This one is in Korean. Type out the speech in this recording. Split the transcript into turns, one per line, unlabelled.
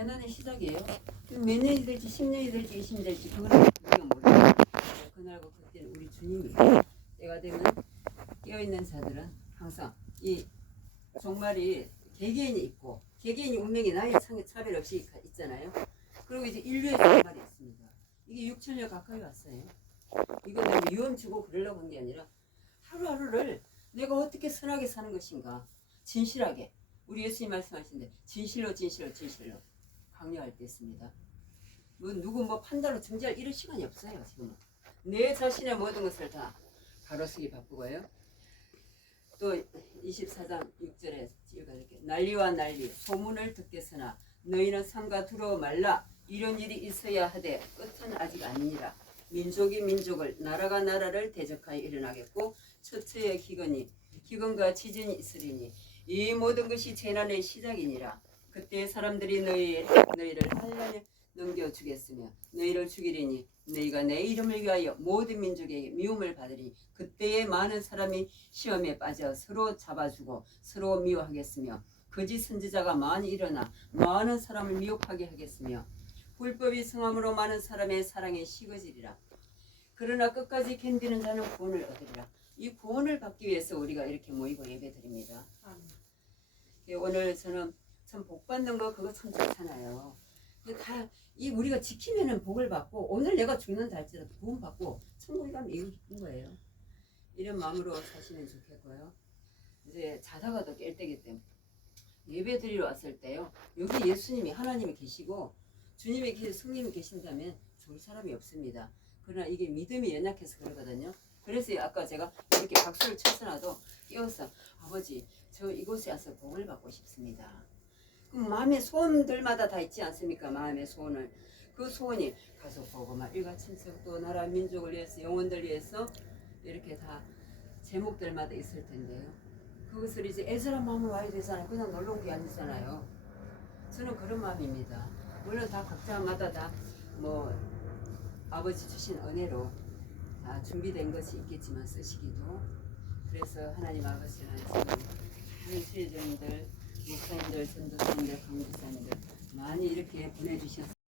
재난의 시작이에요. 몇 년이 될지 10년이 될지 20년이 될지 그거는 우리가 모르죠. 그날과 그때는 우리 주님이 때가 되면 깨어있는 자들은 항상 이 종말이 개개인이 있고 개개인이 운명이 나이 창에 차별 없이 가- 있잖아요. 그리고 이제 인류의 종말이 있습니다. 이게 6천년 가까이 왔어요. 이거 내가 위험 주고 그러려고 한 게 아니라 하루하루를 내가 어떻게 선하게 사는 것인가 진실하게 우리 예수님 말씀하신데 진실로 진실로 진실로 강요할 때 있습니다. 뭐 누구 뭐 판단으로 증지할 이런 시간이 없어요 지금은. 내 자신의 모든 것을 다 가로쓰기 바쁘고요. 또 24장 6절에 읽어드릴게요. 난리와 난리 소문을 듣겠으나 너희는 삼가 두려워 말라 이런 일이 있어야 하되 끝은 아직 아니니라 민족이 민족을 나라가 나라를 대적하여 일어나겠고 처처의 기근이 기근과 지진이 있으리니 이 모든 것이 재난의 시작이니라 그때 사람들이 너희 너희를 한란에 넘겨 주겠으며 너희를 죽이리니 너희가 내 이름을 위하여 모든 민족에게 미움을 받으리 그때에 많은 사람이 시험에 빠져 서로 잡아주고 서로 미워하겠으며 거짓 선지자가 많이 일어나 많은 사람을 미혹하게 하겠으며 불법이 성함으로 많은 사람의 사랑에 식어지리라. 그러나 끝까지 견디는 자는 구원을 얻으리라. 이 구원을 받기 위해서 우리가 이렇게 모이고 예배드립니다. 예, 오늘 저는 참 복 받는 거 그거 참 좋잖아요. 다 이 우리가 지키면은 복을 받고 오늘 내가 죽는다 할지라도 구원 받고 천국에 가면 이거 기쁜 거예요. 이런 마음으로 사시면 좋겠고요. 이제 자다가도 깰 때기 때문에 예배 드리러 왔을 때요. 여기 예수님이 하나님이 계시고 주님이 계시 성님이 계신다면 좋을 사람이 없습니다. 그러나 이게 믿음이 연약해서 그러거든요. 그래서 아까 제가 이렇게 박수를 쳐서라도 깨워서 아버지 저 이곳에 와서 복을 받고 싶습니다. 그럼 마음의 소원들마다 다 있지 않습니까? 마음의 소원을 그 소원이 가서 보고마 일가 친척 또 나라 민족을 위해서 영혼들 위해서 이렇게 다 제목들마다 있을 텐데요. 그것을 이제 애절한 마음으로 와야 되잖아요. 그냥 놀러 온 게 아니잖아요. 저는 그런 마음입니다. 물론 다 각자마다 다 뭐 아버지 주신 은혜로 다 준비된 것이 있겠지만 쓰시기도 그래서 하나님 지금 많은 수혜자님들 목사님들, 전도사님들, 강도사님들 많이 이렇게 보내주셔서